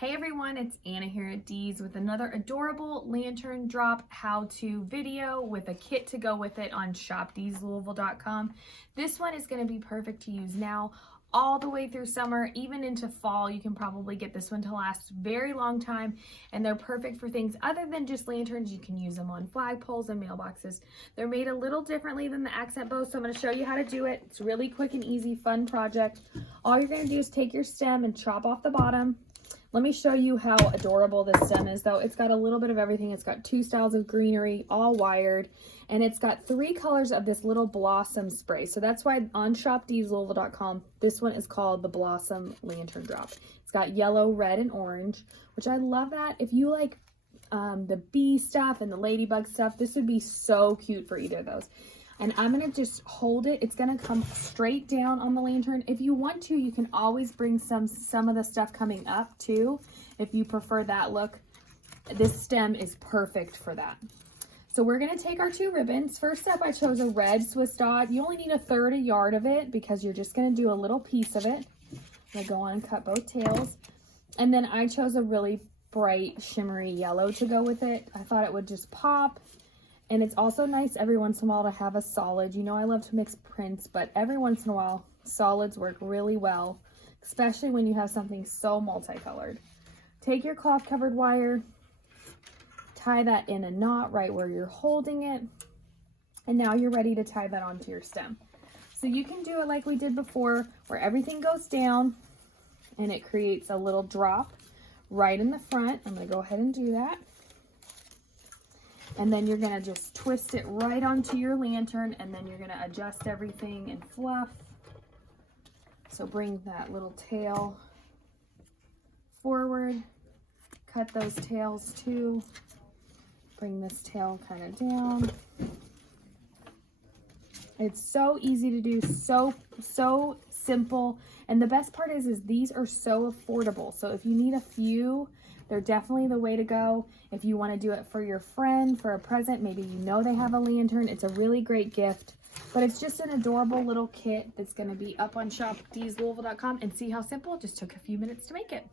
Hey everyone, it's Anna here at Dees with another adorable lantern drop how-to video with a kit to go with it on shopdeeslouisville.com. This one is going to be perfect to use now all the way through summer, even into fall. You can probably get this one to last a very long time, and they're perfect for things other than just lanterns. You can use them on flagpoles and mailboxes. They're made a little differently than the accent bows, so I'm going to show you how to do it. It's really quick and easy, fun project. All you're going to do is take your stem and chop off the bottom. Let me show you how adorable this stem is, though. It's got a little bit of everything. It's got two styles of greenery, all wired, and it's got three colors of this little blossom spray. So that's why on shopdeeslouisville.com, this one is called the Blossom Lantern Drop. It's got yellow, red, and orange, which I love that. If you like the bee stuff and the ladybug stuff, this would be so cute for either of those. And I'm going to just hold it. It's going to come straight down on the lantern. If you want to, you can always bring some of the stuff coming up too, if you prefer that look. This stem is perfect for that. So we're going to take our two ribbons. First up, I chose a red Swiss dot. You only need 1/3 yard of it because you're just going to do a little piece of it. I'm going to go on and cut both tails. And then I chose a really bright shimmery yellow to go with it. I thought it would just pop. And it's also nice every once in a while to have a solid. You know, I love to mix prints, but every once in a while, solids work really well, especially when you have something so multicolored. Take your cloth covered wire, tie that in a knot right where you're holding it, and now you're ready to tie that onto your stem. So you can do it like we did before, where everything goes down and it creates a little drop right in the front. I'm gonna go ahead and do that. And then you're going to just twist it right onto your lantern, and then you're going to adjust everything and fluff. So bring that little tail forward, cut those tails too, bring this tail kind of down. It's so easy to do, so simple. And the best part is these are so affordable. So if you need a few, they're definitely the way to go. If you want to do it for your friend, for a present, maybe you know they have a lantern, it's a really great gift. But it's just an adorable little kit that's going to be up on shopdeeslouisville.com, and see how simple? It just took a few minutes to make it.